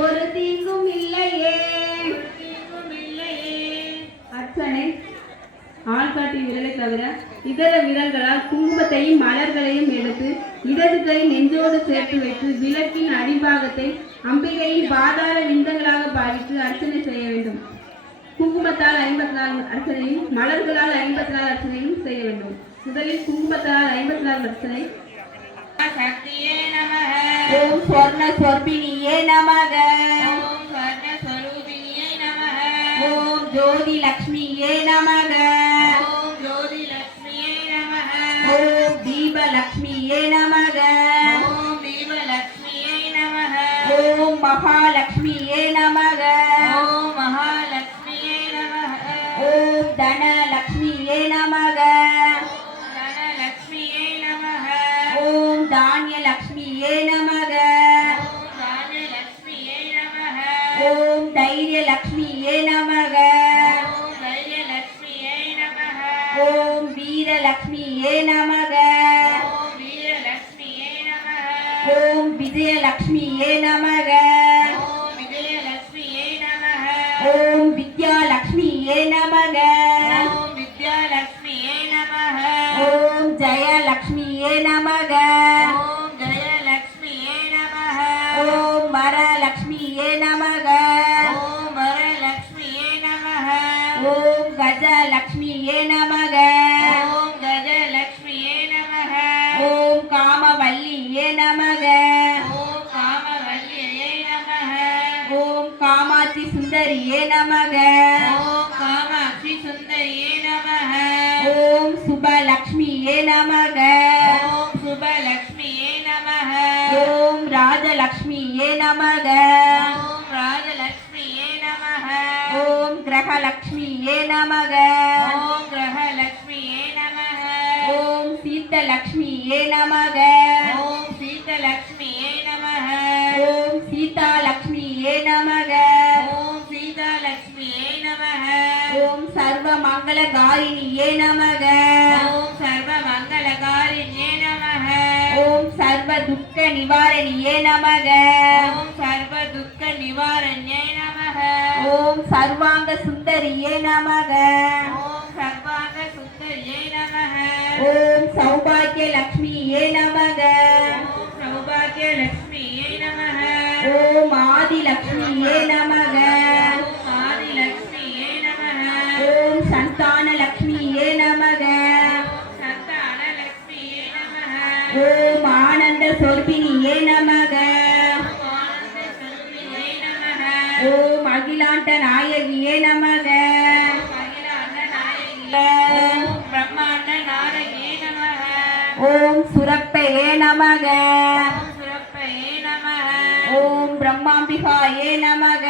ஒரு தீங்கும் இல்லையே. அர்ச்சனை ஆள்காட்டி விரலை தவிர இதர விரல்களால் குங்குமத்தையும் மலர்களையும் எடுத்து இடது கை நெஞ்சோடு சேர்த்து வைத்து விளக்கின் அடிபாகத்தை அம்பிகையின் பாதாள விந்தங்களாக பாவித்து அர்ச்சனை செய்ய வேண்டும். குங்குமத்தால் 54 அர்ச்சனையும் மலர்களால் 54 அர்ச்சனையும் செய்ய வேண்டும். முதலில் குங்குமத்தால் 54 அர்ச்சனை. சக்தியே நமக. ஓம் ஸ்வர்ண ஸ்வர்பிணியே நமக. ஓம் ஸ்வர்ண ஸ்வரூபிணியே நமக. ஓம் ஜோதி லக்ஷ்மியே நமக. ஓம் ஜோதி லக்ஷ்மியே நமக. ஓம் தீப லக்ஷ்மியே நமக. ஓம் தீப லக்ஷ்மியே நமக. ஓம் மகாலட்சுமியே நமக. ஓம் மகாலட்சுமியே நமக. ஓம் தனலக்ஷ்மியே நமக. ஓம் தனலக்ஷ்மியே நமக. ஓம் தானியலக்ஷ்மியே நமக. ஓம் தானியலக்ஷ்மியே நமக. ஓம் தைரியலக்ஷ்மியே நமக. ஓம் தைரியலக்ஷ்மியே நமக. ஓம் வீரலக்ஷ்மியே நமக. ஓம் வீரலக்ஷ்மியே நமக. ஓம் விஜயலக்ஷ்மியே நமக. ஓம் விஜயலக்ஷ்மியே நமக. ஓம் வித்யாலக்ஷ்மியே நமக. ஓம் வித்யாலக்ஷ்மியே நமக. ஓம் ஜெயலக்ஷ்மியே நமக. ஓம் ஜெயலக்ஷ்மியே நமக. ஓம் வரலக்ஷ்மியே நமக. ஓம் வரலக்ஷ்மியே நமக. ஓம் கஜலக்ஷ்மியே நமக. ஓம் கஜலக்ஷ்மியே நமக. ஓம் காமவல்லியே நமக. ஓம் காமவல்லியே நமக. ஓம் காமாட்சி சுந்தரியே நமக. ஓம் காமாட்சி சுந்தரியே நமக. ஓம் சுபலக்ஷ்மியே நமக. ஓம் சுபலக்ஷ்மியே நமக. ஓம் ராஜலக்ஷ்மியே நமக. ஓம் ராஜலக்ஷ்மியே நமக. ஓம் கிரகலக்ஷ்மியே நமக. ஓம் கிரகலக்ஷ்மியே நமக. ஓம் சீதலக்ஷ்மியே நமக. ஓம் சீதலக்ஷ்மியே நமக. ஓம் சீதாலக்ஷ்மியே நமக. ஓம் சீதாலக்ஷ்மியே நமக. ஓம் சர்வமங்களகாரிணியே நமக. ஓம் சர்வமங்களகாரிண்யே நமக. ஓம் சர்வ துக்க நிவாரணியே நமக. ஓம் சர்வ துக்க நிவாரண்யே நமக. ஓம் சர்வாங்க சுந்தரியே நமக. ஓம் சர்வாங்க சுந்தரியே நமக. ஓம் சௌபாகிய லக்ஷ்மியே நமக. ஓம் சௌபாகிய லக்ஷ்மியே நமக. ஓம் ஆதிலக்ஷ்மியே நமக. ஓம் ஆதிலக்ஷ்மியே நமக. ஓம் சந்தான லக்ஷ்மியே நமக. ஓம் சந்தான லக்ஷ்மியே நமக. ஓம் ஆனந்த சொர்பிணியே நமக. ஓம் ஆனந்த ஸ்வரூபிணியே நமக. ஓம் அகிலாண்ட நாயகியே நமக. ஓம் அகிலாண்ட நாயகியே. ஓம் பிரம்மாண்ட நாயகியே நமக. ஓம் சுரப்பையே நமக. ஓம் சுரப்பையே நமக. ஓம் பிரம்மாம்பிகாயே நமக.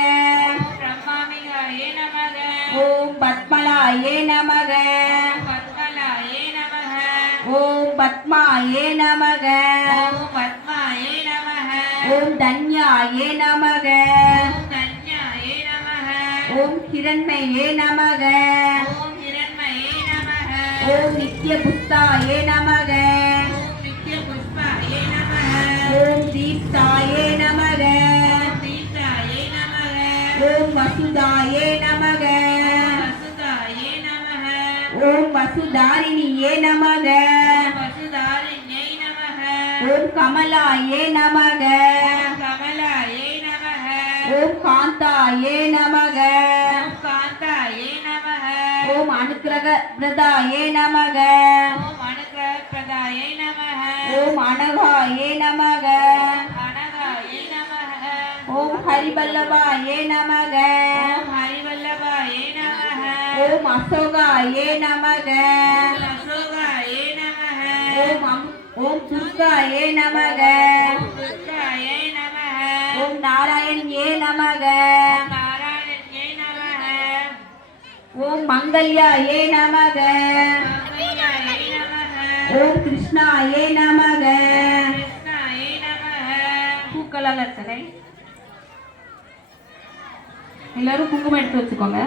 ஓம் பிரம்மாம்பிகாயே நமக. ஓம் பத்மலாயே நமக. ஓம் பத்மலாயே நமக. ஓம் பத்மாயே நமக. ஓம் பத்மாயே நமக. ஓம் தன்யாயே நமக. ஓம் தன்யாயே நமக. ஓம் ஹிரண்மயே நமக. ஓம் ஹிரண்மயே நமக. ஓம் நித்ய புஸ்தாயே நமக. ஓம் நித்ய புஷ்பாயே நமக. ஓம் தீப்தாயே நமக. ஓம் தீப்தாயே நமக. ஓம் வசுதாயே நமக. வசுதாயே நமக. ஓம் வசுதாரிணியே நமக. ஓம் வசுதாரிண்யை நமக. ஓம் கமலாயே நமக. ஓம் கமலாயே நமக. ஓம் காந்தாயே நமக. ஓம் காந்தாயே நமக. ஓம் அனுக்கிரக பிரதாயே நமக. ஓம் அனுக்கிரகப்பிரதாயே நமக. ஓம் அனகாயே நமக. அனகாயே நமக. ஓம் ஹரிபல்லவாயே நமக. ஓம் ஹரிவல்லபாயே நமக. ஓம் அசோகாயே நமக. ஓம் அசோகாயே நமக. ஓம் துர்காயே நமக. ஓம் துர்காயே நமக. ஓம் நாராயணியே நமக. ஓம் நாராயண்யே நமக. ஓம் மங்கல்யாயே நமக. மங்கள்யாயே நமக. ஓம் கிருஷ்ணாயே நமக. கிருஷ்ணாயே நமக. பூக்களால் அர்ச்சனை. எல்லாரும் குங்குமம் எடுத்து வச்சுக்கோங்க.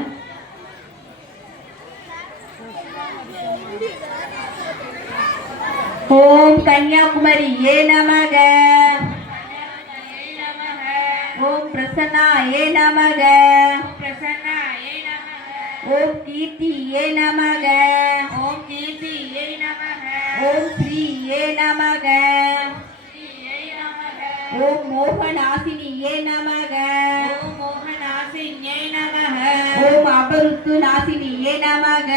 ஓம் கன்னியாகுமரியே நமக. ஓம் பிரசன்னாயே நமக. பிரசன்னாயை நமக. ஓம் கீர்த்தியே நமக. ஓம் கீர்த்தியை நமக. ஓம் ஸ்ரீயே நமக. ஸ்ரீயை நமக. ஓம் மோகநாசினியே நமக. ஓம் மோகநாசின்யை நமக. ஓம் அபருத்து நாசினியே நமக.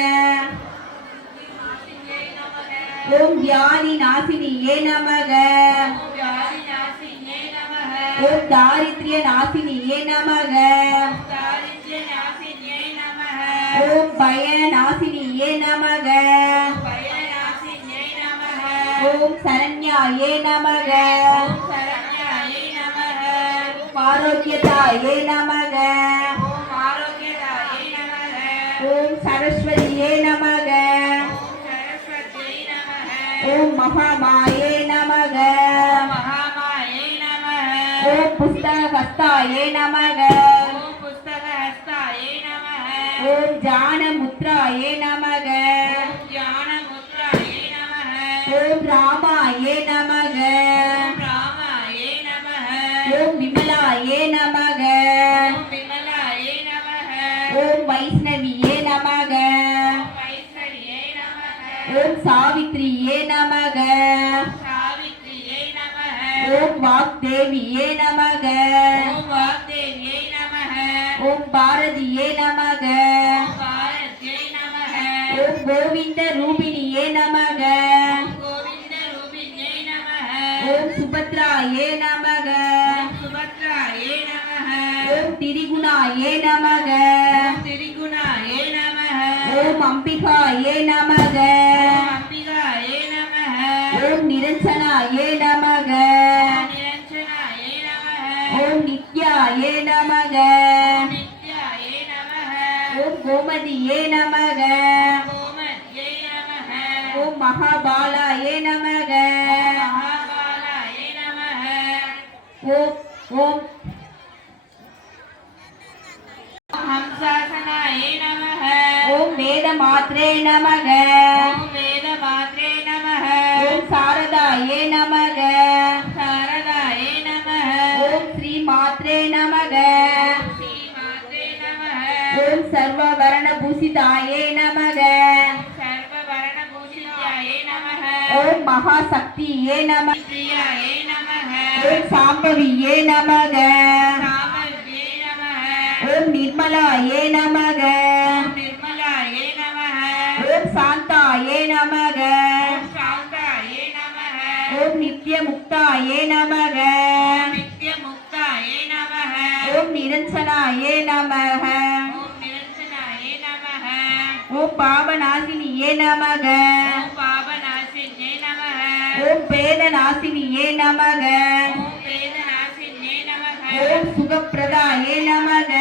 ஓம் வியாதி நாசினியே நமக. ஓம் வியாதிநாசின்யை நமக. ஓம் தாரித்ரிய நாசினியே நமக. தாரித்ர்யநாசின்யை நமக. ஓம் பய நாசினியே நமக. பயநாசின்யை நமக. ஓம் சரண்யாயே நமக. ஓம் சரண்யாயை நமக. ஆரோக்கியதாயே நமக. ஓம் ஆரோக்கியதாயை நமக. ஓம் சரஸ்வதியே நமக. ஓம் சரஸ்வதியை நமக. ஓம் மகாமாயே நமக. ஓம் மகாமாயை நமக. ஓம் புஸ்தகஸ்தாயே நமக. ஓம் புஸ்தகஹஸ்தாயை நமக. ஓம் ஜானமுத்ராயே நமக. ஓம் ஞானமுத்ராயை நமக. ஓம் ராமாயே நமக. ஓம் ராமாயை நமக. ஓம் விமலாயே நமக. ஓம் விமலாயை நமக. ஓம் வைஷ்ணவியே நமக. ஓம் வைஷ்ணவியை நமக. ஓம் சாவித்ரியே நமக. சாவித்ரியை நமக. ஓம் வாக்தேவியே நமக. ஓம் வாக்தேவியை நமக. ஓம் பாரதியே நமக. ஓம் பாரத்யை நமக. ஓம் கோவிந்த ரூபிணியே நமக. ஓம் கோவிந்த ரூபிண்யை நமக. ஓம் சுபத்ராயே நமக. ஓம் சுபத்ராயை நமக. ஓம் திரிகுணாயே நமக. ஓம் திரிகுணாயை நமக. ஓம் அம்பிகாயே நமக. ஓம் அம்பிகாயை நமக. ஓம் நிரஞ்சனாயே நமக. ஓம் நிரஞ்சனாயை நமக. ஓம் நித்யாயே நமக. ஓம் நித்யாயை நமக. ஓம் கோமதியே நமக. கோமத்யை நமக. ஓம் மகாபாலாயே நமக. மகாபாலாயை நமக. ஓம் ஓம் ஹம்சாசனாயை நமக. ஓம் வேத மாத்ரே நமக. ஓம் வேதமாத்ரே நமக. ஓம் சாரதாயே நமக. சாரதாயை நமக. ஓம் ஸ்ரீ மாத்ரே நமக. ஸ்ரீமாத்ரே நமக. ஓம் சர்வவரண பூசிதாயே நமக. சர்வவரணபூஷிதாயை நமக. ஓம் மகாசக்தியே நமக. பிரியாயை நமக. ஓம் சாம்பவியே நமக. சாமவ்யை நமக. ஓம் நிர்மலாயே நமக. ஓம் நிர்மலாயை நமக. ஓம் சாந்தாயே நமக. ஓம் சாந்தாயை நமக. ஓம் நித்யமுக்தாயே நமக. ஓம் நித்யமுக்தாயை நமக. ஓம் நிரஞ்சனாயே நமக. ஓம் நிரஞ்சனாயை நமக. ஓம் பாபநாசினியே நமக. ஓம் பாபநாசின்யை நமக. ஓம் பேதநாசினியே நமக. ஓம் வேதநாசின்யை நமக. ஓம் சுகப்பிரதாயே நமக.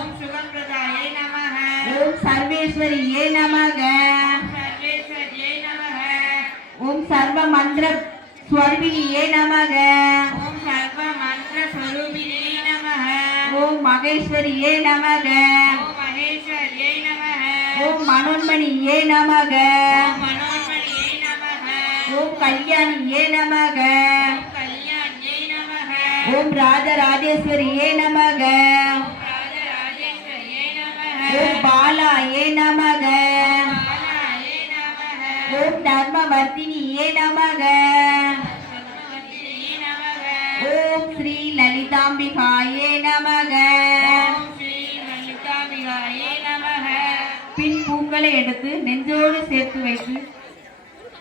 ஓம் சுகப்பிரதாயை நமக. ஓம் சர்வேஸ்வரியே நமக. சர்வேஸ்வரியை நமக. ஓம் சர்வ மந்திர ஸ்வர்பிணியே நமக. ஓம் சர்வ மந்திர ஸ்வரூபிணியை நமக. ஓம் மகேஸ்வரியே நமக. ஓம் மகேஸ்வரியை நமக. ஓம் மனோன்மணியே நமக. ஓம் மனோன்மணியை நமக. ஓம் கல்யாணியே நமக. ஓம் கல்யாணியை நமக. ஓம் ராஜராஜேஸ்வரியே நமக. ஓம் ராஜராஜேஸ்வரியை நமக. ஓம் பாலாயே நமக. பாலாயை நமக. ஓம் தர்மவர்த்தினியே நமக. பத்மவதியை நமக. ஓம் ஸ்ரீ லலிதாம்பிகாயே நமக. ஓம் ஸ்ரீ லலிதாம்பிகாயை நமக. பின் பூக்களை எடுத்து நெஞ்சோடு சேர்த்து வைத்து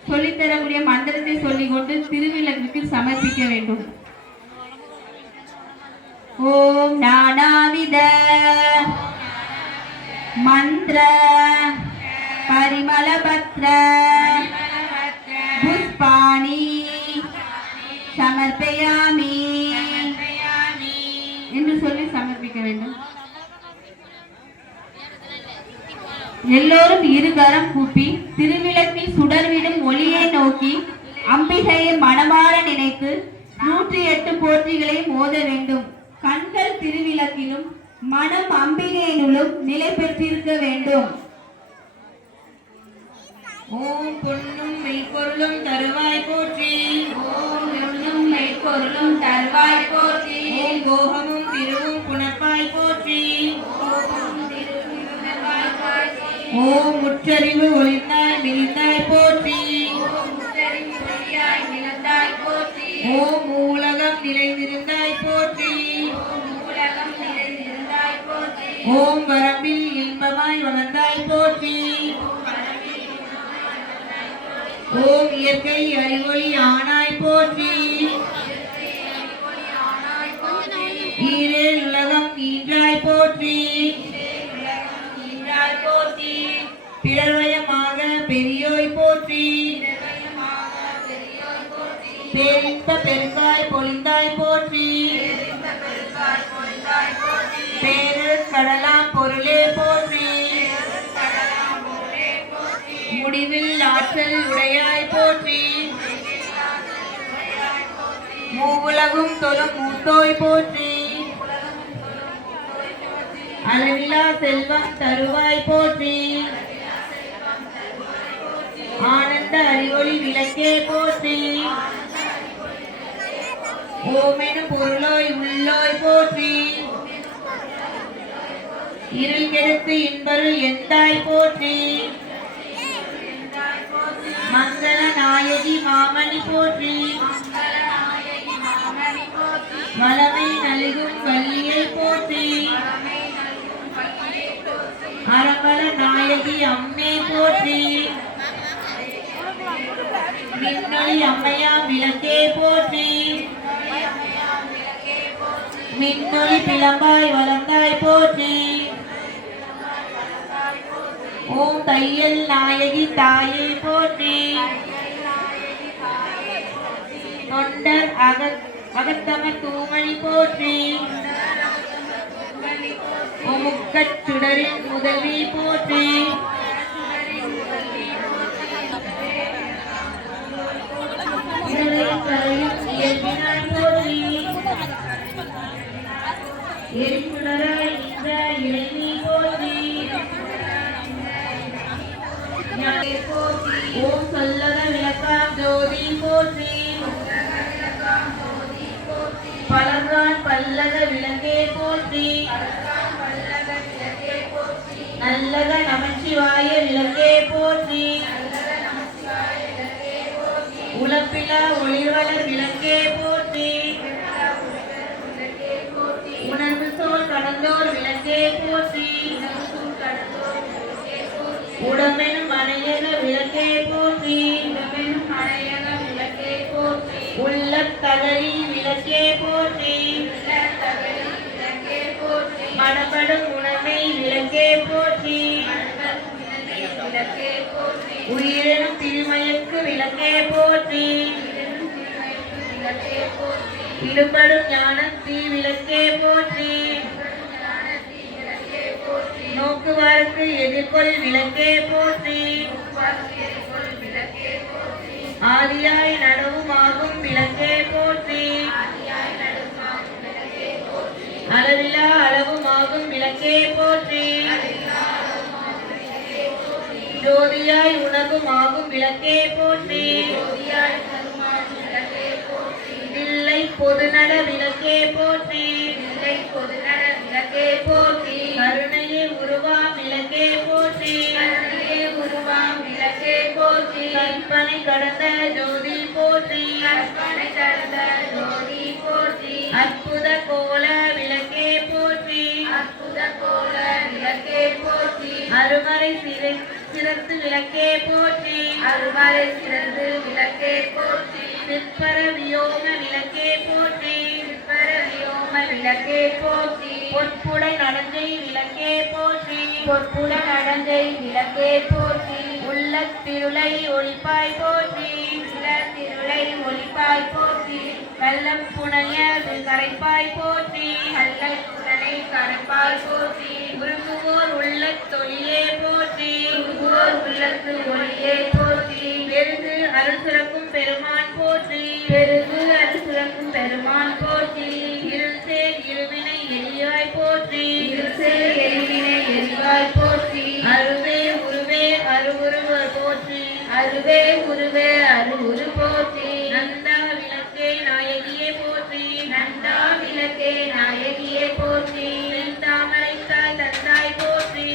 சொல்லித்தரக்கூடிய மந்திரத்தை சொல்லிக்கொண்டு திருவிளக்குக்கு சமர்ப்பிக்க வேண்டும். ஓம் நானாவித மந்திர பரிமளபத்ர புஷ்பாணி சமர்ப்பயாமி என்று சொல்லி சமர்ப்பிக்க வேண்டும். எல்லோரும் இருகரம் கூப்பி திருவிளக்கில் சுடர்விடும் ஒளியை நோக்கி அம்பிகையை மனமாற நினைத்து 108 போற்றிகளை ஓத வேண்டும். கண்கள் திருவிளக்கிலும் மனம் அம்பிகையினுள்ளும் நிலை பெற்றிருக்க வேண்டும். ஓம் பொன்னும் மெய்ப்பொருளும் தருவாய் போற்றி. ஓம் எண்ணும் மெய்ப்பொருளும் தருவாய் போற்றி. ஓம் போகமும் ஓம் முற்றறிவு ஒளிந்தாய் மிளிந்தாய் போற்றி. ஓம் மூலகம் நிறைந்திருந்தாய் போற்றி. ஓம் வரம்பில் இன்பமாய் வளர்ந்தாய் போற்றி. ஓம் இயற்கை அறிவொளி ஆனாய் போற்றி. ஈரேல் உலகம் ஈன்றாய் போற்றி. பிறர்வயமாக பெரியோய் போற்றி. பேரின்ப பெருங்காய் பொழிந்தாய் போற்றி. பேரர் கடலாம் பொருளே போற்றி. முடிவில் ஆற்றல் உடையாய் போற்றி. மூவுலகும் தொழும் மூத்தோய் போற்றி. அளவிலா செல்வம் தருவாய் போற்றி. ஆனந்த அறிவொளி விளக்கே போற்றி. ஓமெனும் பொருளோய் உள்ளோய் போற்றி. இருள் கெடுத்து இன்பருள் எந்தாய் போற்றி. மங்கள நாயகி மாமணி போற்றி. வளமை நல்கும் வள்ளியை போற்றி. அறம்பல நாயகி அம்மே போற்றி. மின்னொளி அம்மையா விளக்கே போற்றி. மின்னொளி பிளம்பாய் வளர்ந்தாய் போற்றி. ஓம் தையல் நாயகி தாயை போற்றி. தொண்டர் அகத்தமர் தூமணி போற்றி. முக்கட் சுடரின் முதல்வி போற்றி. எரிசுடராய் நின்ற இறைவி போற்றி. ஓம் சொல்லக விளக்காம் ஜோதி போற்றி. பலர்கான் பல்லக விளக்கே போற்றி. நல்லக நமச்சிவாய விளக்கே போற்றி. உலப்பிலா ஒளிர்வளர் விளக்கே போற்றி. உணர்வு சோல் கடந்தோர் விளக்கே போற்றி. உடமெனும் மனையக விளக்கே போற்றி. உள்ளத் தகழி விளக்கே போற்றி. மனப்படும் உணர்வை விளக்கே போற்றி. உயிரெனும் திருமயக்கு விளக்கே போற்றி. இடுபடும் ஞானத்தீ விளக்கே போற்றி. நோக்குவாருக்கு எதிர்கொள் விளக்கே போற்றி. ஆதியாய் நடுவுமாகும் விளக்கே போற்றி. அளவிலா அளவுமாகும் விளக்கே போற்றி. ஜோதியாய் உணவுமாகும் விளக்கே போற்றி. தில்லை பொதுநல விளக்கே போற்றி. கருணையே உருவாம் விளக்கே போற்றி. கற்பனை கடந்த ஜோதி போற்றி. அற்புத கோல விளக்கே போற்றி. அருமறை சிறந்து விளக்கே போற்றி. சிற்பர வியோம விளக்கே போற்றி. பொற்புடை நடஞ்சை விளக்கே போற்றி. உள்ளத் திருளை ஒளிப்பாய் போற்றி. வெள்ளம் புனைய கரைப்பாய் போற்றி. உருகுவோர் உள்ளத் தொழியே போற்றி. பெருகு அருள் சுரக்கும் பெருமான் போற்றி. இருள் சேர் இருவினை எரியாய் போற்றி. அருவே உருவே அருவுரு போற்றி. நந்தா விளக்கே நாயகியே போற்றி. செந்தாமரைத்தாள் தந்தாய் போற்றி.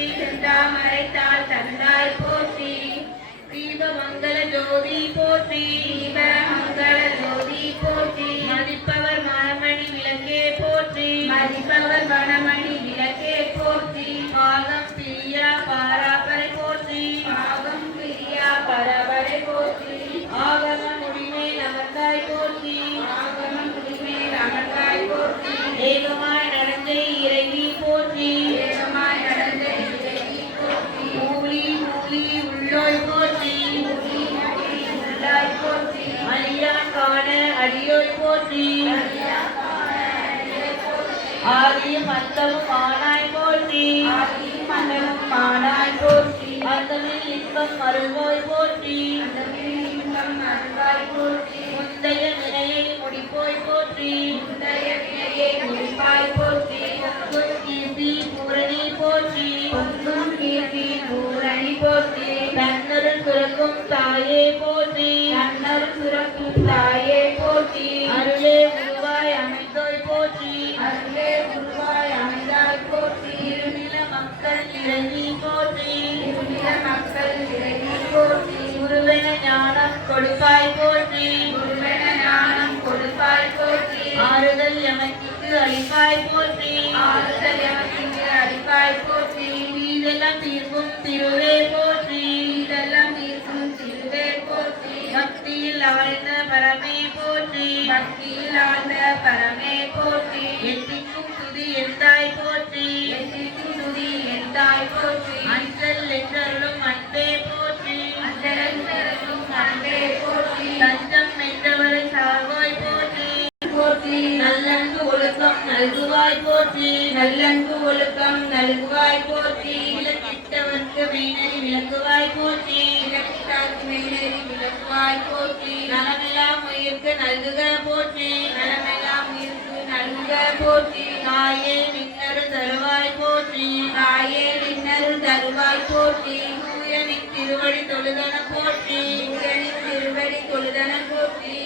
போற்றி மதிப்பவர் வனமணி விளக்கே போற்றி பாகம் பிரியா பாராபரை போற்றி பாகம் பிரியா பரவரை போற்றி ஆகம முடிமேல் அமர்ந்தாய் போற்றி ஆகமம் குடிமேல் அமர்ந்தாய் போற்றி ஏகமாய் நடந்த இறைவி போற்றி ஏகமாய் நடந்த இறைவி போற்றி மூலி மூலி உள்ளோய் போற்றி மூலி மூலி உள்ளாய் போற்றி அழியான் காண அடியோய் போற்றி ஆதியும் அந்தமும் ஆனாய் போற்றி ஆதியும் மன்னனும் மானாய் போற்றி அந்தமில் இன்பம் அருள்வோய் போற்றி அந்தமில் இன்பம் அருள்வாய் போற்றி முந்தைய வினையை முடிப்போய் போற்றி முந்தைய வினையை முடிப்பாய் போற்றி பொங்கும் கீர்த்தி பூரணி போற்றி பொங்கும் கீர்த்தி பூரணி போற்றி தன்னருள் சுரக்கும் தாயே போற்றி நன்னரு சுரக்கும் தாயே போற்றி அருளே உருவாய் அமைந்தோய் போற்றி அருளே உருவாய் அமைந்தாய் போற்றி இருநில மக்கள் இறைவி போற்றி இருநில மக்கள் இறைவி போற்றி குருவென ஞானம் கொடுப்பாய் போற்றி குருவென ஞானம் கொடுப்பாய் போற்றி ஆறுதல் எமக்கு அளிப்பாய் போற்றி ஆறுதல் எமக்கு அளிப்பாய் போற்றி இதெல்லாம் தீர்க்கும் திருவே போற்றி இதெல்லாம் தீர்க்கும் திருவே போற்றி பக்தியில் அவழ்ந்த பரமே போற்றி பக்தியில் ஆழ்ந்த பரமே போற்றி எத்திக்கும் துதி எந்தாய் போற்றி எத்திக்கும் துதி எந்தாய் போற்றி அஞ்சல் என்றருளும் அன்பே போற்றி அந்தரன் பெறலும் அன்பே போற்றி தஞ்சம் என்றவரை சார்வாய் போற்றி போற்றி நல்லன்பு ஒழுக்கம் நல்குவாய் போற்றி நல்லன்பு ஒழுக்கம் நல்குவாய் போற்றி விளக்கிட்டவர்க்கு மெய்நெறி விளக்குவாய் போற்றி இலக்கிட்டாக்கு மெய்நெறி விளக்குவாய் போற்றி நலமெல்லாம் உயிர்க்கு நல்குக போற்றி நலமெல்லாம் உயிர்க்கு நல்க போற்றி தாயே நின்னரு தருவாய் போற்றி தாயே நின்னருள் தருவாய் போற்றி தூயனின் திருவடி தொழுதன போற்றி சூரியனின் திருவடி தொழுதன போற்றி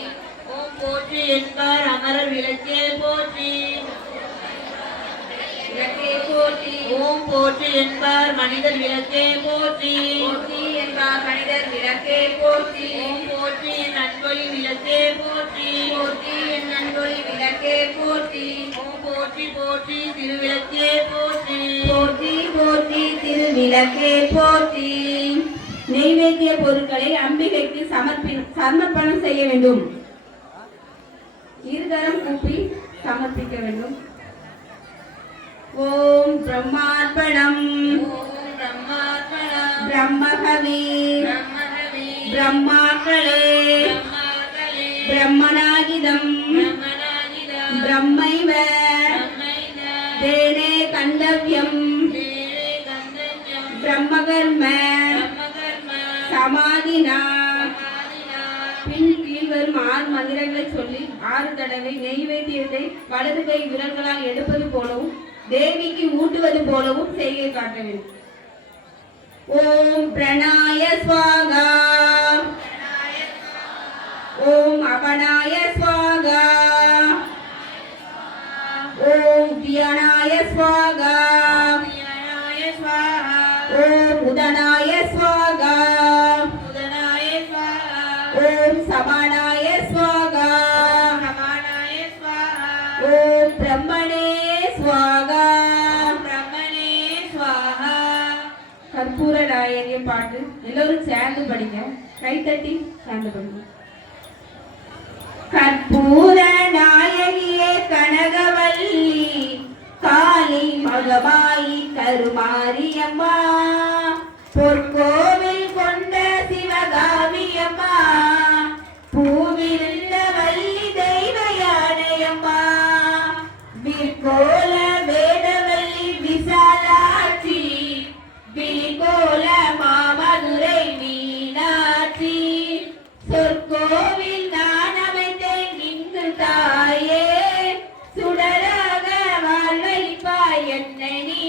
ஓம் போற்றி என்பார் அமரர் விளக்கே போற்றி விளக்கே போற்றி ஓம் போற்றி என்பார் மனிதர் விளக்கே போற்றி போற்றி என்பார் மனிதர் விளக்கே போற்றி ஓம் போற்றி என் அன்பொலி விளக்கே போற்றி போற்றி என் நன்கொழி விளக்கே போற்றி ஓம் போற்றி போற்றி திருவிளக்கே போற்றி போற்றி போற்றி திருவிளக்கே போற்றி நெய்வேத்திய பொருட்களை அம்பிகைக்கு சமர்ப்பணம் செய்ய வேண்டும். இருகரம் கூப்பி சமர்ப்பிக்க வேண்டும். ஓம் பிரம்மார்ப்பணம் ஓம் பிரம்மார்ப்பணம் பிரம்மகவி பிரம்மணவி பிரம்மாக்களே பிரம்மாக்களே பிரம்மனாகிதம் பிரம்மனாகிதம் பிரம்மைவ பிரம்மைத தேனே கண்டவ்யம் தேரே கந்தன்யம் பிரம்மகர்ம பிரம்மகர்ம சமாதினா. சமாதினா பின் கீழ்வரும் 6 மந்திரங்களை சொல்லி 6 தடவை நெய்வேத்தியத்தை வலது கை விரல்களால் எடுப்பது போலவும் தேவிக்கு ஊட்டுவது போலவும் செய்கை காட்ட வேண்டும். ஓம் பிரணாய ஸ்வாகா ஓம் அபனாய ஸ்வாகா ஓம் தியானாய ஸ்வாகா தியானாய ஸ்வாஹா ஓம் உதனாய ஸ்வாகா உதனாய ஸ்வாஹா ஓம் சமானாய ஸ்வாகா சமானாய ஸ்வாஹா ஓம் பிரம்மணே ஸ்வாகா. பிரம்மணே ஸ்வாஹா கற்பூர நாயகிய பாட்டு எல்லோரும் சேர்ந்து படிங்க. கைத்தட்டி சேர்ந்து படிங்க. கற்பூர நாயகியே கனகவல்லி காளி மகமாயி கருமாரியம்மா பொற்கோவில் கொண்ட சிவகாமியம்மா பூவிருந்த வள்ளி தெய்வ யானையம்மா விற்கோல வேதவல்லி விசாலாட்சி விழிகோல மாமதுரை மீனாட்சி சொற்கோவில் நான் அமைந்தேன் இங்கு தாயே சுடராக வாழ்வைப்பாய் என்னை நீ